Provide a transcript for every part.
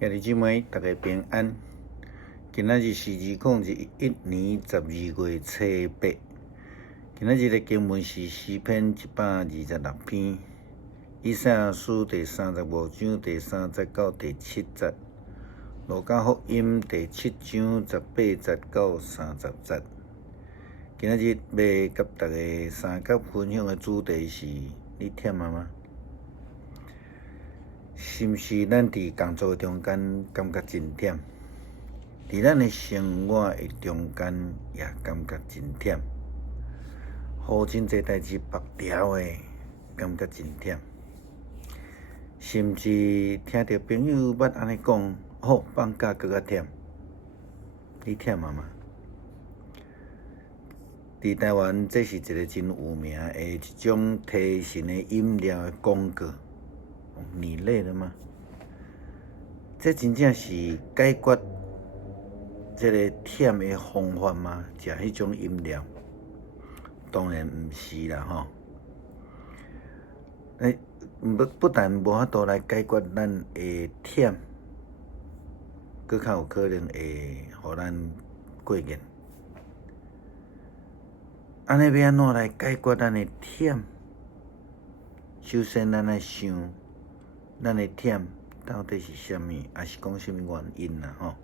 兄弟姊妹，大家平安。今仔日是2021年12月初8。今仔日的经文是诗篇126篇，以赛亚书第35章第3节到第7节，路加福音第7章18节到30节。今仔日要甲大家三角分享的主题是：你忝啊吗？是毋是咱伫工作中间感觉真忝？伫咱的生活的中间也感觉真忝，好真侪代志白条的，感觉真忝。甚至听到朋友捌安尼讲，放假搁较忝，你忝啊吗？伫台湾，这是一个真有名的一种提神的饮料的广告。你累了吗？这真正是解决这个忝的方法吗？食迄种饮料？当然毋是啦不但无法度来解决咱的忝，佫较有可能会互咱过瘾。安尼要安怎来解决咱的忝？首先，咱来想。咱的忝到底是啥物，还是讲啥物原因啦？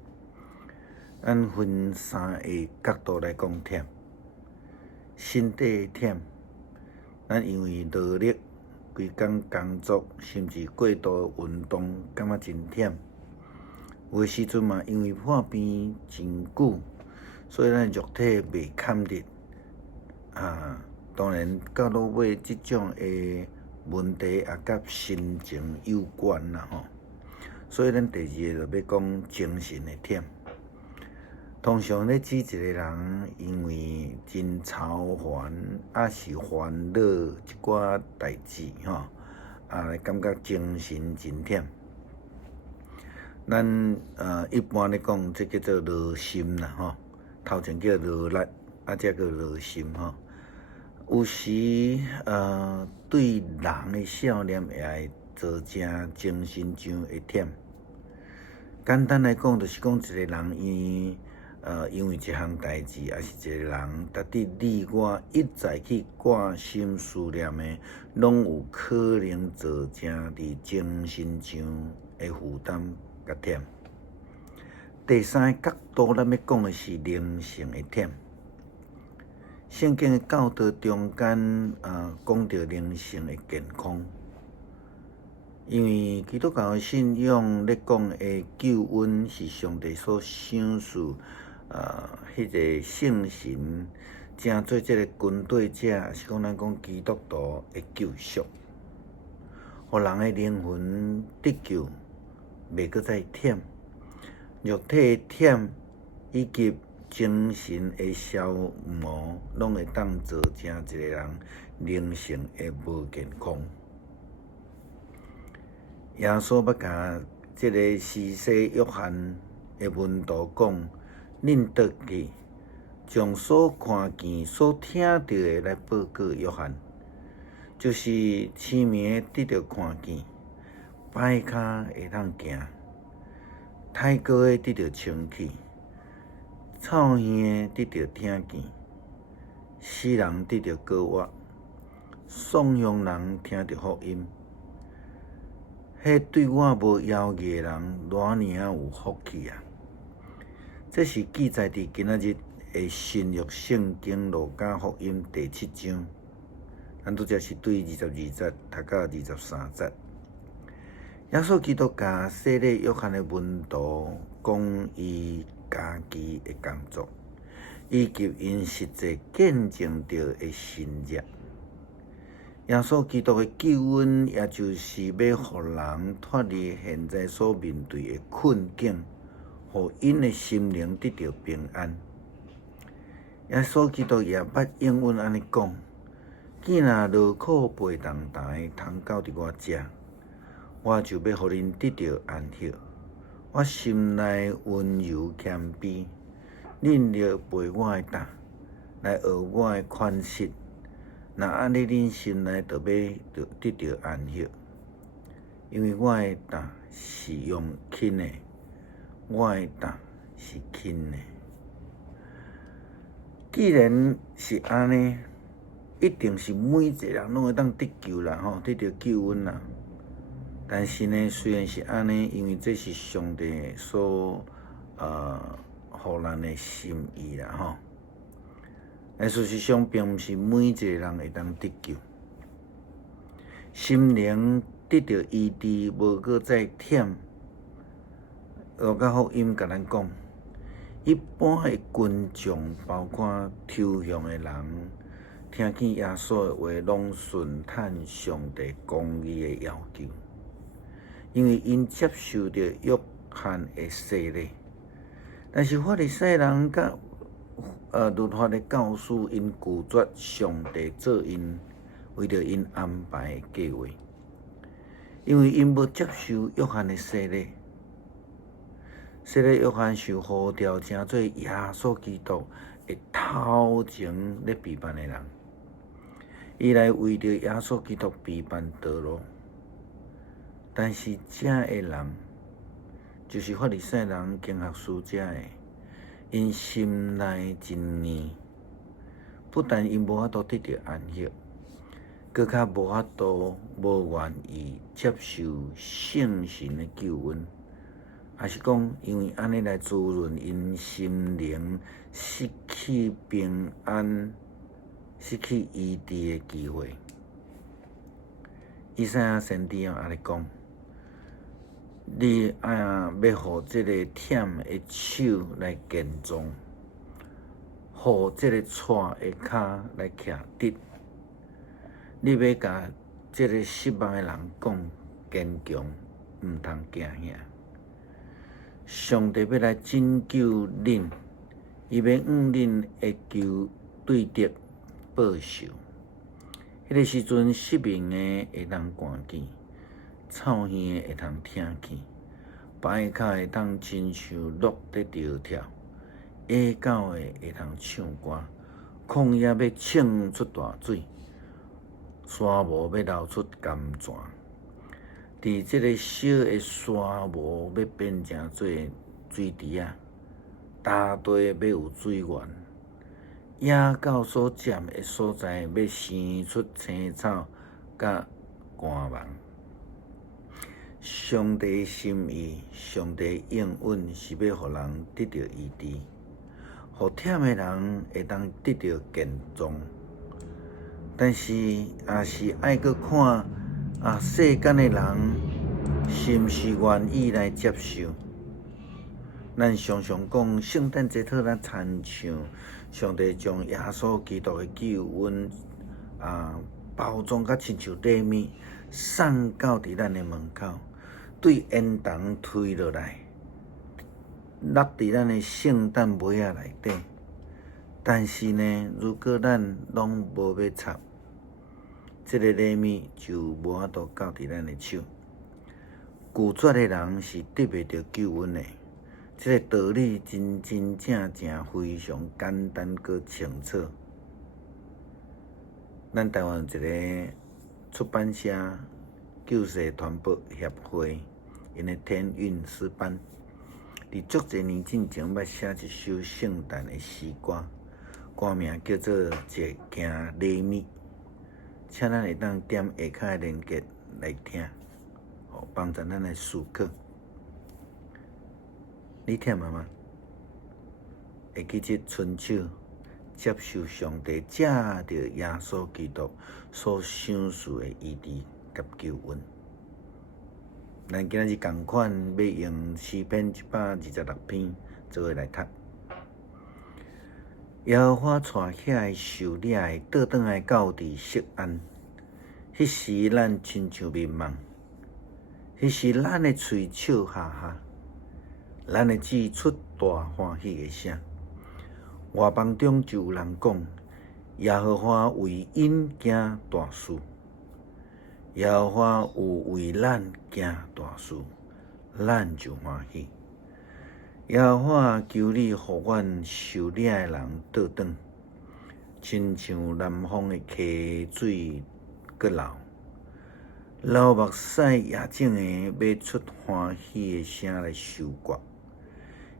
咱分三个角度来讲忝。身体的忝，咱因为劳力、规工工作，甚至过度运动，感觉真忝。有诶时阵嘛，因为破病真久，所以咱肉体袂堪力。当然到落尾即种诶问题也甲心情有关啦所以咱第二个就要讲精神的忝。通常咧指一个人因为真操烦，还是烦恼一寡代志来感觉精神真忝。咱一般咧讲，这叫做劳心啦头前叫劳力，才叫劳心有时对人的少年也会造成精神上的忝。简单来讲，就是讲一个人因为一项代志，还是一个人值得你我一再去挂心思念的，拢有可能造成伫精神上的负担甲忝。第三个角度，咱要讲的是灵性的忝。圣经的教导中间讲到灵性的健康，因为基督教的信仰咧讲的救恩是上帝所赏赐迄个圣神，正做这个军队者，是讲咱讲基督徒的救赎，互人的灵魂得救，袂搁再忝，肉体的忝以及精神的消磨，拢会当造成一个人灵性的无健康。耶稣要甲这个施洗约翰的门徒讲：恁倒去，将所看见、所听到的来报告约翰，就是失眠得到看见，歹骹会当行，太高的得到清气。臭耳得到听见，死人得到高活，丧丧人听到福音。迄对我无要义的人，偌尔有福气啊！这是记载伫今仔日的新约圣经路加福音第7章，咱拄则是对22节读到23节。耶稣基督甲洗礼约翰的门徒讲伊家己的工作，以及因实际见证到的神迹。耶稣基督的救恩，也就是要互人脱离现在所面对的困境，互因的心灵得到平安。耶稣基督也捌应允安尼讲：既然劳苦背重担，通到伫我遮，我就要互恁得到安息。我心内温柔谦卑，恁就背我的担，来学我的款式。那安尼，恁心内就要得到安息，因为我的担是用轻的，我的担是轻的。既然是安尼，一定是每一个人拢会当得救啦，得到救恩啦。但是呢，虽然是安尼，因为这是上帝所互咱的心意啦，但事实上，并毋是每一个人会当得救。心灵得到医治，无搁再忝。路加福音甲咱讲，一般的群众，包括抽象的人，听见耶稣的话，拢顺探上帝公义的要求，因为因接受着约翰的洗礼。但是法利赛人甲律法的教师，因拒绝上帝做因为着因安排的计划，因为因无接受约翰的洗礼。洗礼约翰受呼召，成做耶稣基督的头前咧陪伴的人。伊来为着耶稣基督陪伴道路，但是这的人，就是法利赛人、经学师这的，因心内真念，不但因无法度得到安息，搁较无法度无愿意接受圣神的救恩。也是讲，因为安尼来滋润因心灵失去平安、失去医治的机会。以赛亚先知安尼讲：你要互这个忝的手来健壮，互这个错的骹来徛直。你要甲这个失望的人讲坚强，毋通惊吓。上帝要来拯救恁，伊要用恁会求对敌报仇。迄个时阵，失明的会当看见，臭耳的会通听见，歹脚会当亲像鹿在跳跳，野狗的会通唱歌，旷野要冲出大水，沙漠要流出甘泉。伫这个小的沙漠要变成做水池啊，大地要有水源，野狗所占的所在要生出青草甲寒芒。上帝的心意，上帝应允是要互人得到医治，互忝的人会当得到健壮。但是也是爱去看。世间的人是毋是愿意来接受？咱常常讲圣诞节讨咱参唱，上帝将耶稣基督的救恩包装甲亲像礼物，送到伫咱的门口，对烟筒推落来，落伫咱的圣诞尾仔内底。但是呢，如果咱拢无要插，这个礼物就无法度到伫咱的手。拒绝的人是得袂到救恩的。这个道理真正非常简单佮清楚。咱台湾一个出版社救世团报协会，因的天韵诗班，伫足侪年之前捌写一首圣诞的诗歌，歌名叫做《一件礼物》。请咱会当点下骹的连结来听，帮助咱来思考。你忝啊吗？会记这伸手接受上帝借着耶稣基督所赏赐的医治甲救恩。咱今仔日同款要用诗篇126篇做伙来读。耶和华带遐受掠的倒转来到伫锡安，迄时咱亲像眠梦，迄时咱的喙笑哈哈，咱的指出大欢喜的声。外邦中就有人讲，耶和华为因行大事，耶和华有为咱行大事，咱就欢喜。耶和华求你，互阮受掠的人倒转，亲像南方的溪水搁流，流目屎野种的要出欢喜的声来收割，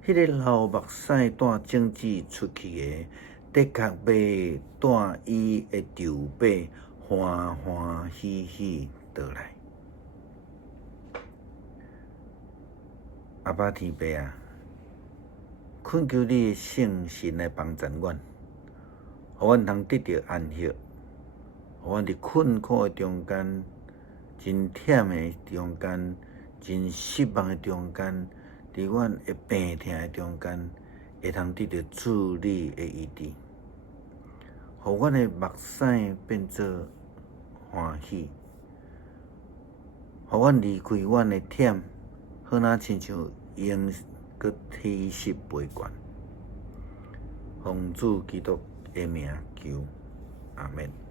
迄个流目屎带种子出去的，的确要带伊的筹码欢欢喜喜倒来。阿爸天父啊，恳求你的圣神来帮助阮，互阮通得到安息，互阮伫困苦的中间、真忝的中间、真失望的中间，伫阮会病痛的中间，会通得到主你的医治，互阮的目屎变做欢喜，互阮离开阮的忝，好若亲像鹰佮体色飞悬。奉主基督的名求，阿免。